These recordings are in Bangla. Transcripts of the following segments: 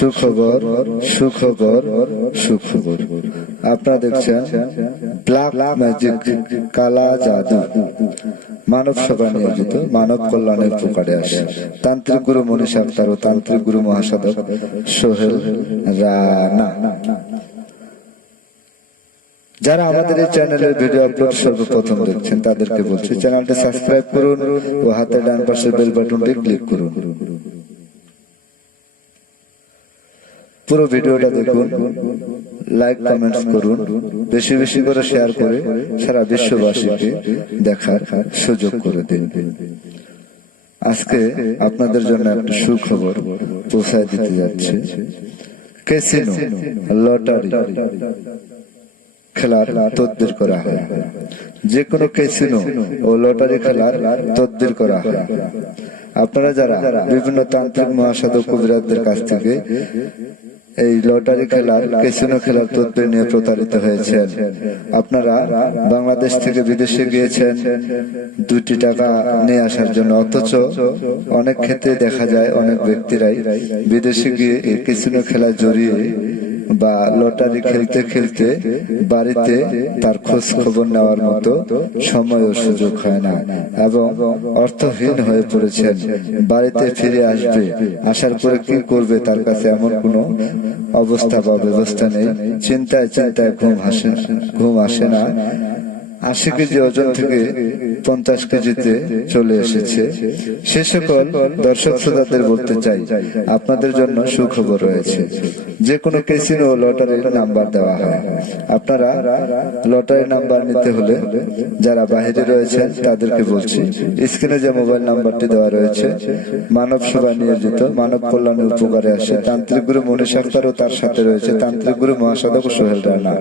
সুখবর সুখবর সুখবর। আপনারা দেখছেন ব্ল্যাক ম্যাজিক, কালা জাদু। মানব সভা নিয়োজিত মানব কল্যাণের উপকারে আসে তান্ত্রিক গুরু মনীষ আক্তার ও তান্ত্রিক গুরু মহাসাধক সোহেল রানা। যারা আমাদের এই চ্যানেলের ভিডিও আপলোড সর্বপ্রথম দেখছেন তাদেরকে বলছি, চ্যানেলটি সাবস্ক্রাইব করুন ও হাতের ডান পাশের বেল বাটনটি ক্লিক করুন। পুরো ভিডিওটা দেখুন, লাইক কমেন্টস করুন, বেশি বেশি করে শেয়ার করে সারা বিশ্ববাসীকে দেখার সুযোগ করে দিন। আজকে আপনাদের জন্য একটা সুখবর পৌঁছায় দিতে যাচ্ছে। ক্যাসিনো, লটারি খেলার তদবির করা হয়। যে কোনো ক্যাসিনো ও লটারি খেলার তদবির করা হয়। আপনারা যারা বিভিন্ন তান্ত্রিক মহাসাধক কবিরাজদের কাছ থেকে এই লটারি খেলার, ক্যাসিনো খেলার তদবির নিয়ে প্রতারিত হয়েছেন, আপনারা বাংলাদেশ থেকে বিদেশে গিয়েছেন 2টি টাকা নিয়ে আসার জন্য, অথচ অনেক ক্ষেত্রে দেখা যায় অনেক ব্যক্তিরাই বিদেশে গিয়ে এই ক্যাসিনো খেলায় জড়িয়ে বা লটারি খেলতে খেলতে বাড়িতে তার খোঁজ খবর নেওয়ার মতো সময় ও সুযোগ হয় না এবং অর্থহীন হয়ে পড়েছেন। বাড়িতে ফিরে আসবে, আসার পরে কি করবে তার কাছে এমন কোনো অবস্থা বা ব্যবস্থা নেই। চিন্তায় চিন্তায় ঘুম আসে না। 80 কেজি ওজন থেকে 50 কেজিতে চলে এসেছে। সে সকল দর্শক শ্রোতাদের বলতে চাই, আপনাদের জন্য সুখবর রয়েছে। যে কোনো ক্যাসিনো ও লটারির নাম্বার দেওয়া হয়। আপনারা লটারির নাম্বার নিতে হলে যারা বাহিরে রয়েছেন তাদেরকে বলছি, স্ক্রিনে যে মোবাইল নাম্বারটি দেওয়া রয়েছে, মানব সেবা নিয়োজিত মানব কল্যাণের উপকারে আসে তান্ত্রিক গুরু মনীষ আক্তার ও তার সাথে রয়েছে তান্ত্রিক গুরু মহাসাধক সোহেল রানা।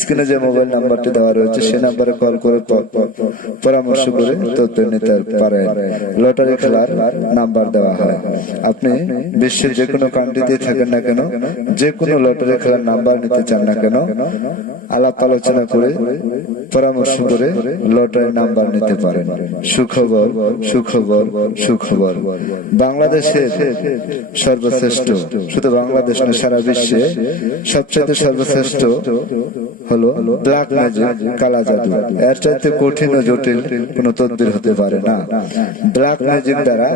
স্ক্রিনে যে মোবাইল নাম্বারটি দেওয়া রয়েছে সে নাম্বারে কল করে পরামর্শ করে তদবির নিতে পারেন। লটারি খেলার নাম্বার দেওয়া হয়। আপনি বিশ্বের যে কোনো কান্ট্রিতে থাকেন না কেন, যে কোনো লটারি খেলার নাম্বার নিতে চান না কেন, আলাপ আলোচনা করে পরামর্শ করে লটারির নাম্বার নিতে পারেন। সুখবর সুখবর সুখবর। বাংলাদেশের সর্বশ্রেষ্ঠ, শুধু বাংলাদেশ না সারা বিশ্বে সবচেয়ে সর্বশ্রেষ্ঠ হলো ব্ল্যাক ম্যাজিক, কালা জাদু। এর চাইতে কঠিন ও জটিল কোন তদবির হতে পারে না। ব্ল্যাক ম্যাজিক দ্বারা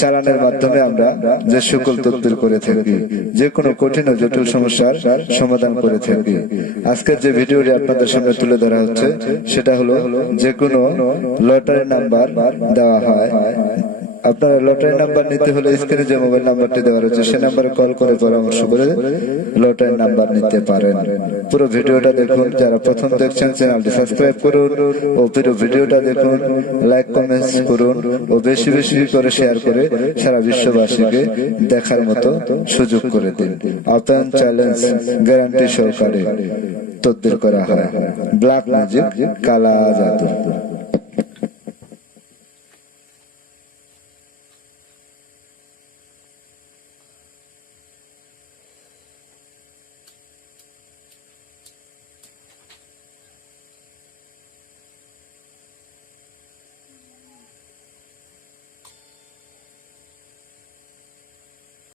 চালানের মাধ্যমে আমরা যে সকল তদবির করে থাকি, যে কোনো কঠিন ও জটিল সমস্যার সমাধান করে থাকি। আজকের যে ভিডিওটি আপনাদের সামনে তুলে ধরা হচ্ছে সেটা হলো যে কোনো লটারি নাম্বার দেওয়া হয়। আপনারা লটারি নাম্বার নিতে হলে স্ক্রিনে যে মোবাইল নাম্বারটি দেওয়া রয়েছে সে নাম্বারে কল করে পরামর্শ করে লটারি নাম্বার নিতে পারেন। পুরো ভিডিওটা দেখুন। যারা প্রথম দেখছেন চ্যানেলটি সাবস্ক্রাইব করুন ও পুরো ভিডিওটা দেখুন, লাইক কমেন্টস করুন ও বেশি বেশি করে শেয়ার করে সারা বিশ্ববাসীকে দেখার মতো সুযোগ করে দিন। ওপেন চ্যালেঞ্জ গ্যারান্টি সহকারে তদবির করা হয়। ব্ল্যাক ম্যাজিক, কালা জাদু।